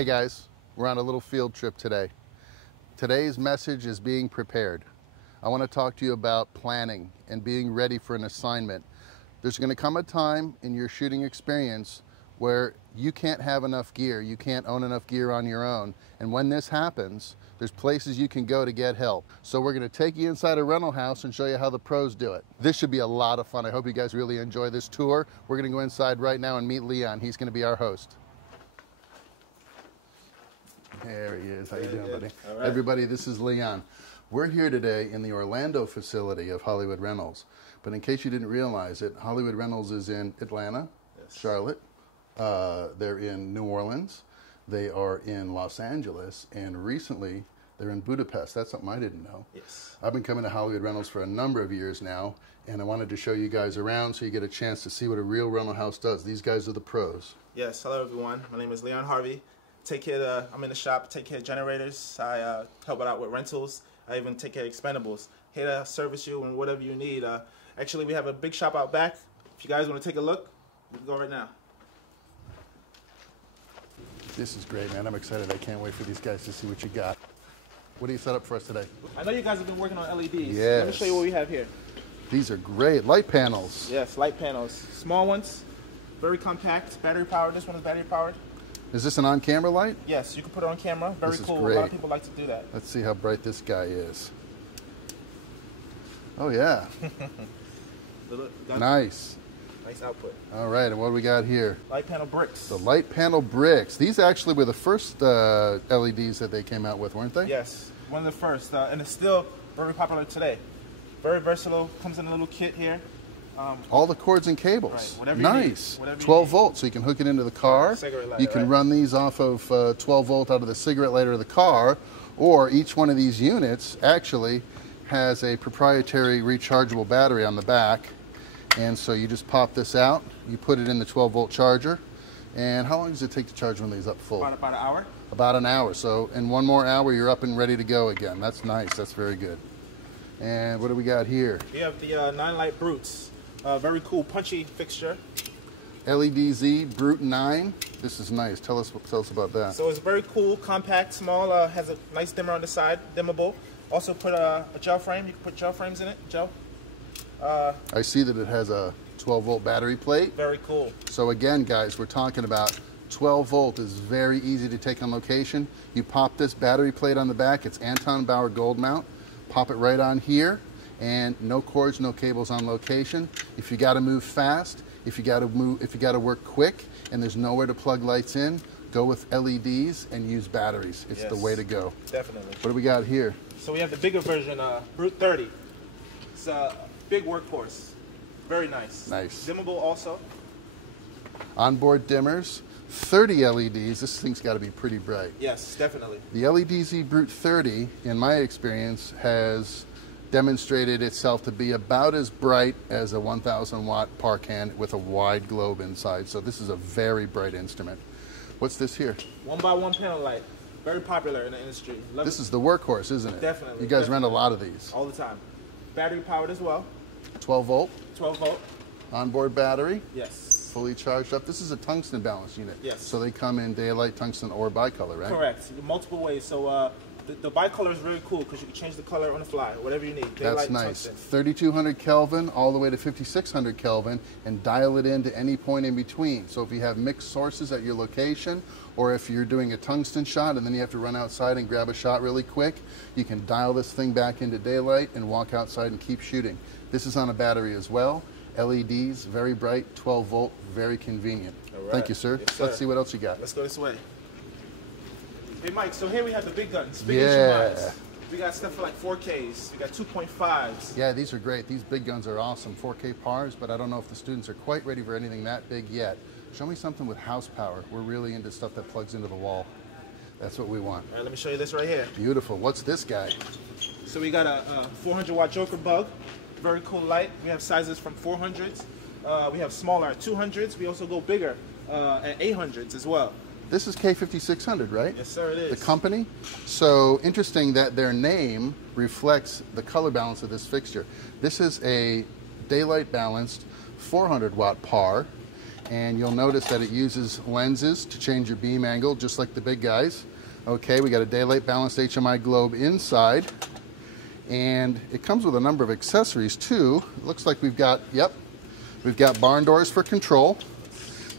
Hey guys, we're on a little field trip today. Today's message is being prepared. I want to talk to you about planning and being ready for an assignment. There's going to come a time in your shooting experience where you can't have enough gear, you can't own enough gear on your own. And when this happens, there's places you can go to get help. So we're going to take you inside a rental house and show you how the pros do it. This should be a lot of fun. I hope you guys really enjoy this tour. We're going to go inside right now and meet Leon. He's going to be our host. There he is. How you doing, buddy? All right. Everybody, this is Leon. We're here today in the Orlando facility of Hollywood Rentals. But in case you didn't realize it, Hollywood Rentals is in Atlanta, Charlotte. They're in New Orleans. They are in Los Angeles. And recently, they're in Budapest. That's something I didn't know. Yes. I've been coming to Hollywood Rentals for a number of years now. And I wanted to show you guys around so you get a chance to see what a real rental house does. These guys are the pros. Yes. Hello, everyone. My name is Leon Harvey. I'm in the shop, take care of generators. I help out with rentals. I even take care of expendables. Here to service you and whatever you need. Actually, we have a big shop out back. If you guys want to take a look, we can go right now. This is great, man. I'm excited. I can't wait for these guys to see what you got. What do you set up for us today? I know you guys have been working on LEDs. Yes. Let me show you what we have here. These are great. Light panels. Yes, light panels. Small ones, very compact, battery powered. This one is battery powered. Is this an on-camera light? Yes, you can put it on camera. Very cool. Great. A lot of people like to do that. Let's see how bright this guy is. Oh, yeah. Nice. Nice output. All right, and what do we got here? Light panel bricks. The light panel bricks. These actually were the first LEDs that they came out with, weren't they? Yes, one of the first. And it's still very popular today. Very versatile. Comes in a little kit here. All the cords and cables. Right, whatever nice. you need. 12 volts, so you can hook it into the car. Cigarette lighter, you can run these off of 12 volt out of the cigarette lighter of the car, or each one of these units actually has a proprietary rechargeable battery on the back. And so you just pop this out, you put it in the 12 volt charger. And how long does it take to charge one of these up full? About an hour. About an hour. So in one more hour, you're up and ready to go again. That's nice. That's very good. And what do we got here? We have the 9 light brutes. Very cool punchy fixture. LEDZ Brute 9. This is nice. Tell us about that. So it's very cool, compact, small, has a nice dimmer on the side, dimmable. Also put a gel frame. You can put gel frames in it, gel. I see that it has a 12 volt battery plate. Very cool. So again, guys, we're talking about 12 volt is very easy to take on location. You pop this battery plate on the back. It's Anton Bauer gold mount. Pop it right on here. And no cords, no cables on location. If you got to move fast, if you got to work quick, and there's nowhere to plug lights in, go with LEDs and use batteries. It's the way to go. Definitely. What do we got here? So we have the bigger version, Brute 30. It's a big workhorse. Very nice. Nice. Dimmable also. Onboard dimmers. 30 LEDs. This thing's got to be pretty bright. Yes, definitely. The LEDZ Brute 30, in my experience, has demonstrated itself to be about as bright as a 1,000 watt par can with a wide globe inside. So this is a very bright instrument. What's this here? 1x1 panel light. Very popular in the industry. This is the workhorse, isn't it? Definitely. You guys rent a lot of these. All the time. Battery powered as well. 12 volt? 12 volt. Onboard battery? Yes. Fully charged up. This is a tungsten balance unit. Yes. So they come in daylight, tungsten, or bicolor, right? Correct. Multiple ways. So the bicolor is very cool because you can change the color on the fly, whatever you need. That's nice. 3,200 Kelvin all the way to 5,600 Kelvin, and dial it in to any point in between. So if you have mixed sources at your location, or if you're doing a tungsten shot and then you have to run outside and grab a shot really quick, you can dial this thing back into daylight and walk outside and keep shooting. This is on a battery as well. LEDs, very bright, 12 volt, very convenient. All right. Thank you, sir. Yes, sir. Let's see what else you got. Let's go this way. Hey, Mike, so here we have the big guns. Big Yeah. We got stuff for like 4Ks. We got 2.5s. Yeah, these are great. These big guns are awesome. 4K pars, but I don't know if the students are quite ready for anything that big yet. Show me something with house power. We're really into stuff that plugs into the wall. That's what we want. All right, let me show you this right here. Beautiful. What's this guy? So we got a 400 watt Joker bug. Very cool light. We have sizes from 400s. We have smaller 200s. We also go bigger at 800s as well. This is K5600, right? Yes, sir, it is. The company. So interesting that their name reflects the color balance of this fixture. This is a daylight balanced 400 watt par, And you'll notice that it uses lenses to change your beam angle, just like the big guys. Okay, we got a daylight balanced HMI globe inside. And it comes with a number of accessories too. It looks like we've got barn doors for control,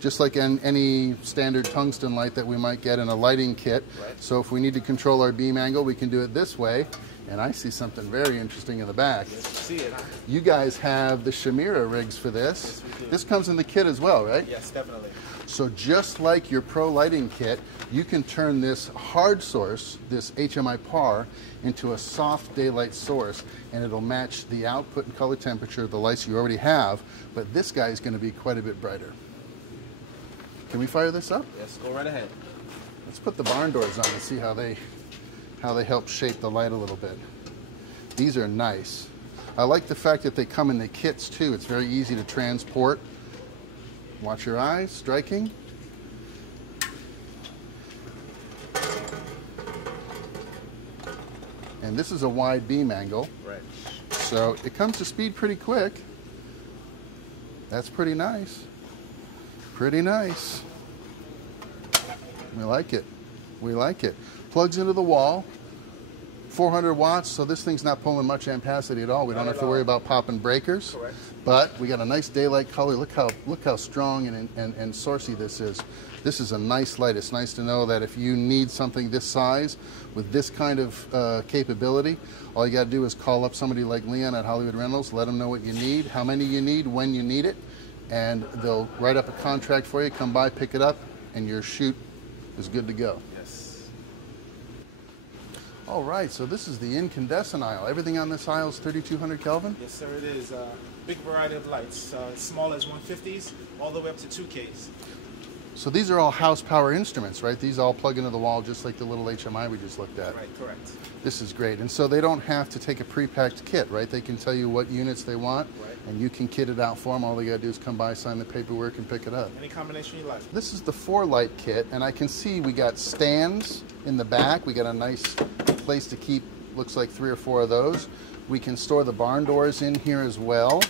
just like in any standard tungsten light that we might get in a lighting kit. Right. So if we need to control our beam angle, we can do it this way. And I see something very interesting in the back. Yes, you see it, huh? You guys have the Chimera rigs for this. Yes, we do. This comes in the kit as well, right? Yes, definitely. So just like your Pro lighting kit, you can turn this hard source, this HMI PAR, into a soft daylight source, and it'll match the output and color temperature of the lights you already have, but this guy is going to be quite a bit brighter. Can we fire this up? Yes, go right ahead. Let's put the barn doors on and see how they help shape the light a little bit. These are nice. I like the fact that they come in the kits too. It's very easy to transport. Watch your eyes, striking. And this is a wide beam angle. Right. So it comes to speed pretty quick. That's pretty nice. Pretty nice. We like it. We like it. Plugs into the wall. 400 watts, so this thing's not pulling much ampacity at all. We don't have to worry about popping breakers. Correct. But we got a nice daylight color. Look how strong and sourcey this is. This is a nice light. It's nice to know that if you need something this size with this kind of capability, all you got to do is call up somebody like Leon at Hollywood Rentals, let them know what you need, how many you need, when you need it, and they'll write up a contract for you, come by, pick it up, and your shoot is good to go. Yes. All right, so this is the incandescent aisle. Everything on this aisle is 3200 Kelvin? Yes, sir, it is. Big variety of lights, as small as 150s, all the way up to 2Ks. So these are all house power instruments, right? These all plug into the wall just like the little HMI we just looked at. Right, correct. This is great. And so they don't have to take a pre-packed kit, right? They can tell you what units they want, Right. and you can kit it out for them. All they got to do is come by, sign the paperwork, and pick it up. Any combination you like. This is the 4-light kit, and I can see we got stands in the back. We got a nice place to keep, looks like 3 or 4 of those. We can store the barn doors in here as well.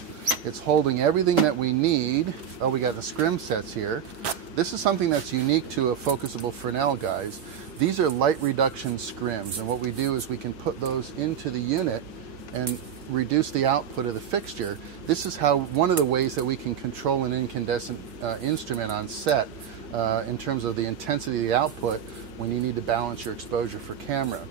It's holding everything that we need. Oh, we got the scrim sets here. This is something that's unique to a focusable Fresnel, guys. These are light reduction scrims, and what we do is we can put those into the unit and reduce the output of the fixture. This is one of the ways that we can control an incandescent instrument on set in terms of the intensity of the output when you need to balance your exposure for camera.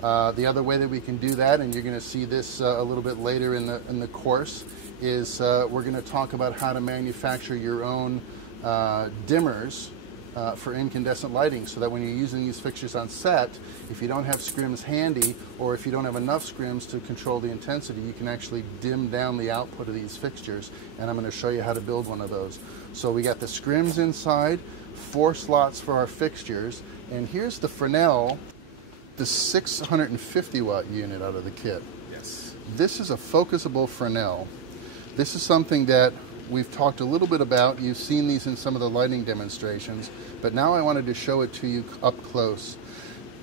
The other way that we can do that, and you're going to see this a little bit later in the course, is we're going to talk about how to manufacture your own dimmers for incandescent lighting, so that when you're using these fixtures on set, if you don't have scrims handy, or if you don't have enough scrims to control the intensity, you can actually dim down the output of these fixtures, and I'm going to show you how to build one of those. So we got the scrims inside, 4 slots for our fixtures, and here's the Fresnel, the 650 watt unit out of the kit. Yes. This is a focusable Fresnel. This is something that we've talked a little bit about. You've seen these in some of the lighting demonstrations, but now I wanted to show it to you up close.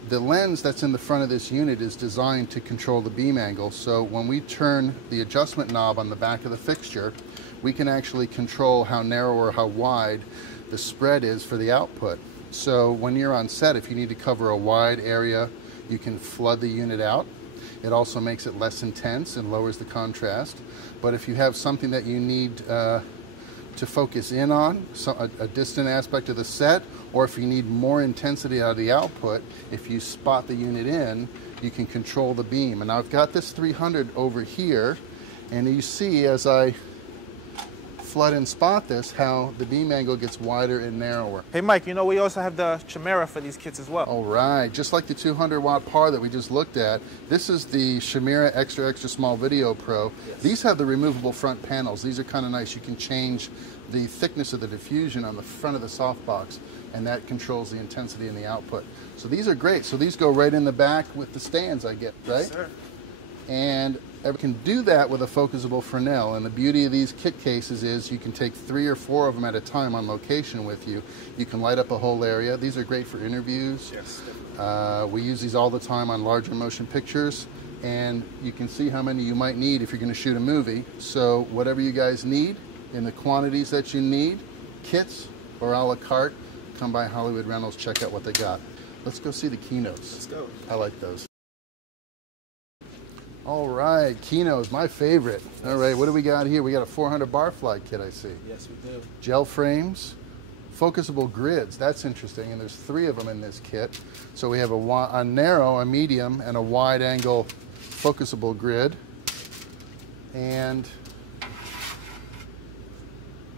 The lens that's in the front of this unit is designed to control the beam angle, so when we turn the adjustment knob on the back of the fixture, we can actually control how narrow or how wide the spread is for the output. So when you're on set, if you need to cover a wide area, you can flood the unit out. It also makes it less intense and lowers the contrast. But if you have something that you need to focus in on, a distant aspect of the set, or if you need more intensity out of the output, if you spot the unit in, you can control the beam. And now I've got this 300 over here, and you see as I flood and spot this, how the beam angle gets wider and narrower. Hey Mike, you know we also have the Chimera for these kits as well. All right, just like the 200 watt PAR that we just looked at, this is the Chimera Extra Extra Small Video Pro. Yes. These have the removable front panels. These are kind of nice. You can change the thickness of the diffusion on the front of the softbox, and that controls the intensity and the output. So these are great. So these go right in the back with the stands I get, right? Yes, sir. And I can do that with a focusable Fresnel, and the beauty of these kit cases is you can take 3 or 4 of them at a time on location with you. You can light up a whole area. These are great for interviews. Yes. We use these all the time on larger motion pictures, and you can see how many you might need if you're going to shoot a movie. So whatever you guys need in the quantities that you need, kits or a la carte, come by Hollywood Rentals, check out what they got. Let's go see the Kinos. Let's go. I like those. All right, Kinos, my favorite. Yes. All right, what do we got here? We got a 400 bar fly kit, I see. Yes, we do. Gel frames, focusable grids. That's interesting, and there's 3 of them in this kit. So we have a narrow, a medium, and a wide angle focusable grid. And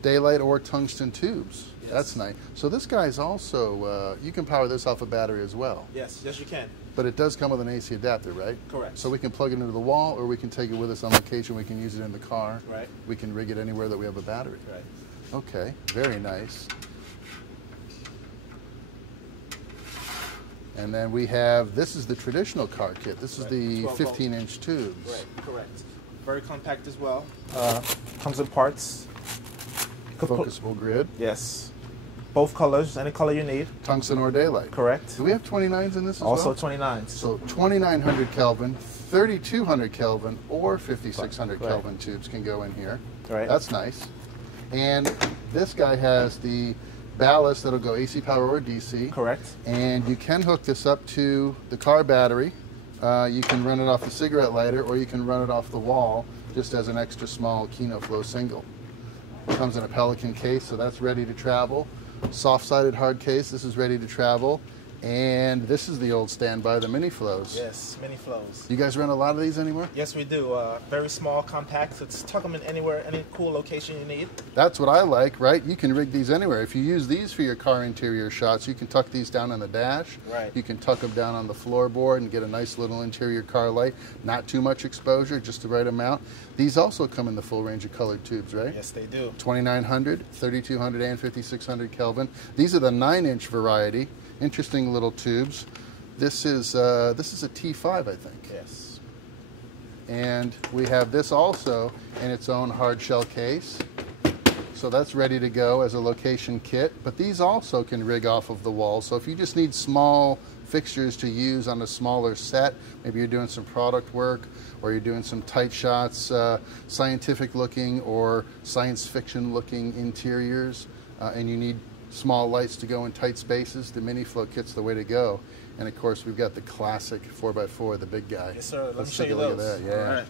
daylight or tungsten tubes. Yes. That's nice. So this guy's also, you can power this off a battery as well. Yes, yes you can. But it does come with an AC adapter, right? Correct. So we can plug it into the wall, or we can take it with us on location. We can use it in the car. Right. We can rig it anywhere that we have a battery. Right. Okay, very nice. And then we have, this is the traditional car kit. This is the 15-inch tubes. Right, correct. Very compact as well. Comes in parts. Focusable grid. Yes. Both colors, any color you need. Tungsten or daylight. Correct. Do we have 29s in this as also well? Also 29s. So 2900 Kelvin, 3200 Kelvin, or 5600 Kelvin tubes can go in here. Right. That's nice. And this guy has the ballast that'll go AC power or DC. Correct. And you can hook this up to the car battery. You can run it off the cigarette lighter, or you can run it off the wall just as an extra small Kino Flow single. It comes in a Pelican case, so that's ready to travel. Soft-sided hard case, this is ready to travel. And this is the old standby, the mini flows. Yes, mini flows. You guys run a lot of these anymore? Yes, we do. Very small, compact. So tuck them in anywhere, any cool location you need. That's what I like, right? You can rig these anywhere. If you use these for your car interior shots, you can tuck these down on the dash. Right. You can tuck them down on the floorboard and get a nice little interior car light. Not too much exposure, just the right amount. These also come in the full range of colored tubes, right? Yes, they do. 2900, 3200, and 5600 Kelvin. These are the 9-inch variety. Interesting little tubes. This is a T5, I think. Yes. And we have this also in its own hard shell case. So that's ready to go as a location kit. But these also can rig off of the wall. So if you just need small fixtures to use on a smaller set, maybe you're doing some product work, or you're doing some tight shots, scientific looking or science fiction looking interiors, and you need small lights to go in tight spaces, the mini flow kit's the way to go. And of course, we've got the classic 4x4, the big guy. Yes, sir. Let's take show a you look those. at that. Yeah. All right.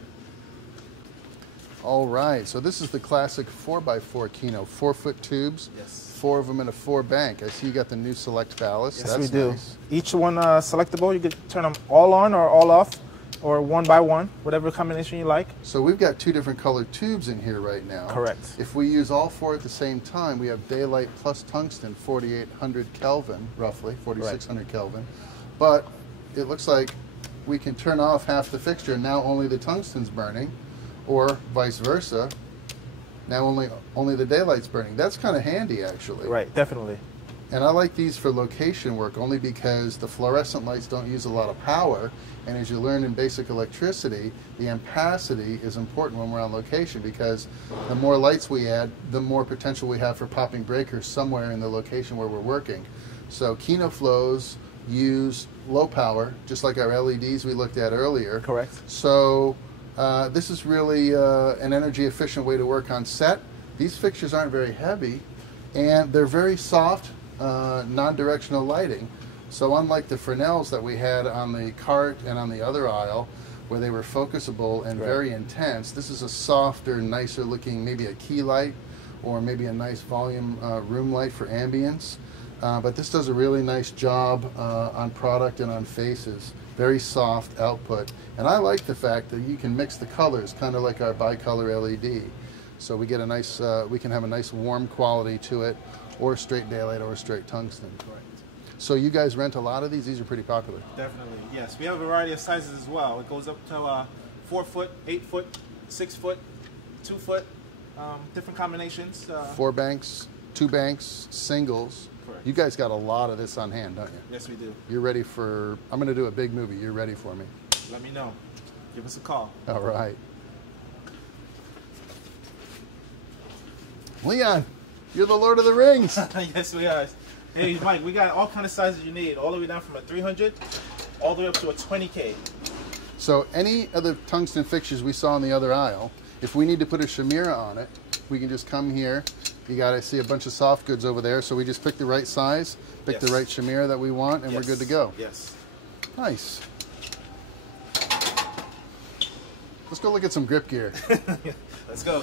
All right. So this is the classic 4x4 Kino, 4-foot tubes. Yes. 4 of them in a 4-bank. I see you got the new select ballast. Yes, That's we do. Nice. Each one selectable. You could turn them all on or all off, or one by one, whatever combination you like. So we've got 2 different colored tubes in here right now. Correct. If we use all 4 at the same time, we have daylight plus tungsten, 4800 Kelvin, roughly, 4600 Kelvin. But it looks like we can turn off half the fixture, and now only the tungsten's burning, or vice versa. Now only the daylight's burning. That's kind of handy, actually. Right, definitely. And I like these for location work only because the fluorescent lights don't use a lot of power. And as you learn in basic electricity, the ampacity is important when we're on location, because the more lights we add, the more potential we have for popping breakers somewhere in the location where we're working. So Kino Flows use low power, just like our LEDs we looked at earlier. Correct. So this is really an energy efficient way to work on set. These fixtures aren't very heavy, and they're very soft, non-directional lighting. So unlike the Fresnels that we had on the cart and on the other aisle, where they were focusable and very intense, this is a softer, nicer looking, maybe a key light, or maybe a nice volume room light for ambience. But this does a really nice job on product and on faces. Very soft output. And I like the fact that you can mix the colors, kind of like our bicolor LED. So we get a nice, we can have a nice warm quality to it, or straight daylight, or straight tungsten. Correct. So you guys rent a lot of these? These are pretty popular. Definitely, yes. We have a variety of sizes as well. It goes up to 4 foot, 8 foot, 6 foot, 2 foot, different combinations. 4 banks, 2 banks, singles. Correct. You guys got a lot of this on hand, don't you? Yes, we do. You're ready for, I'm going to do a big movie. You're ready for me. Let me know. Give us a call. All right. Leon, you're the Lord of the Rings. Yes, we are. Hey, Mike, we got all kind of sizes you need, all the way down from a 300 all the way up to a 20K. So any of the tungsten fixtures we saw in the other aisle, if we need to put a Chimera on it, we can just come here. You got to see a bunch of soft goods over there, so we just pick the right size, pick the right shamir that we want, and we're good to go. Yes. Nice. Let's go look at some grip gear. Let's go.